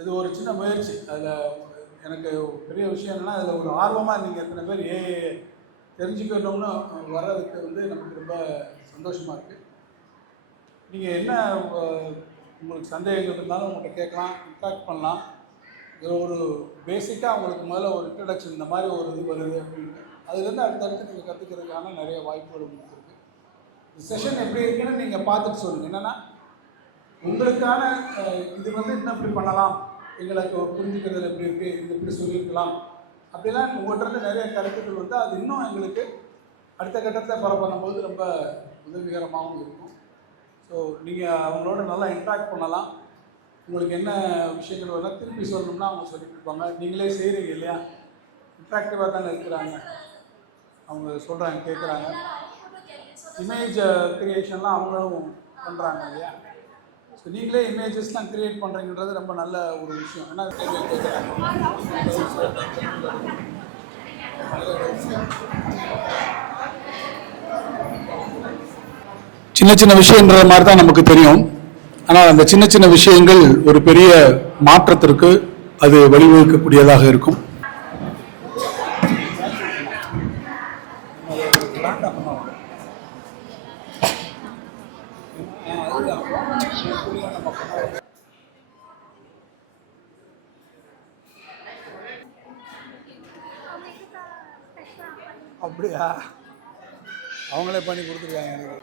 இது ஒரு சின்ன முயற்சி. அதில் எனக்கு பெரிய விஷயம் என்னென்னா, அதில் ஒரு ஆர்வமாக நீங்கள் எத்தனை பேர் தெரிஞ்சுக்கணும்னு வர்றதுக்கு நமக்கு ரொம்ப சந்தோஷமாக இருக்குது. நீங்கள் என்ன உங்களுக்கு சந்தேகங்கள் இருந்தாலும் உங்கள்கிட்ட கேட்கலாம், இன்ட்ராக்ட் பண்ணலாம். இது ஒரு பேசிக்காக உங்களுக்கு முதல்ல ஒரு இன்ட்ரடக்ஷன், இந்த மாதிரி ஒரு இது வருது அப்படின்னு. அதுலேருந்து அடுத்தடுத்து நீங்கள் கற்றுக்கிறதுக்கான நிறைய வாய்ப்புகள் உங்களுக்கு இருக்குது. இந்த செஷன் எப்படி இருக்குன்னு நீங்கள் பார்த்துட்டு சொல்லுங்கள். என்னென்னா, உங்களுக்கான இது இன்னும் இப்படி பண்ணலாம், எங்களுக்கு புரிஞ்சுக்கிறது எப்படி இருக்குது, இது எப்படி சொல்லியிருக்கலாம் அப்படிலாம் உங்கள்கிட்ட நிறைய கருத்துக்கள் அது இன்னும் எங்களுக்கு அடுத்த கட்டத்தை பண்ணும்போது ரொம்ப உதவிகரமாகவும் இருக்கும். ஸோ நீங்கள் அவங்களோட நல்லா இன்ட்ராக்ட் பண்ணலாம். உங்களுக்கு என்ன விஷயங்கள் வரலாம் திருப்பி சொல்லணும்னா அவங்க சொல்லிட்டு இருப்பாங்க. நீங்களே செய்கிறீங்க இல்லையா, இன்ட்ராக்டிவாக தானே இருக்கிறாங்க, அவங்க சொல்கிறாங்க, கேட்குறாங்க. இமேஜ் க்ரியேஷன்லாம் அவங்களும் பண்ணுறாங்க இல்லையா. ஸோ நீங்களே இமேஜஸ்லாம் க்ரியேட் பண்ணுறீங்கன்றது ரொம்ப நல்ல ஒரு விஷயம். ஏன்னா சின்ன சின்ன விஷயன்ற மாதிரி தான் நமக்கு தெரியும். ஆனால் அந்த சின்ன சின்ன விஷயங்கள் ஒரு பெரிய மாற்றத்திற்கு அது வழிவகுக்கக்கூடியதாக இருக்கும். அப்படியா, அவங்களே பண்ணி கொடுத்துருக்காங்க எனக்கு.